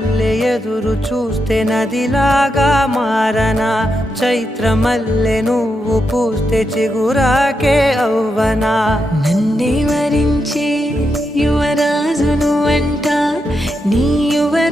మల్లె ఎదురు చూస్తే నదిలాగా మారనా, చైత్ర మల్లె నువ్వు పూస్తే చిగురాకే అవ్వనా. నన్నే వరించే యువరాజును అంట నీ యువరా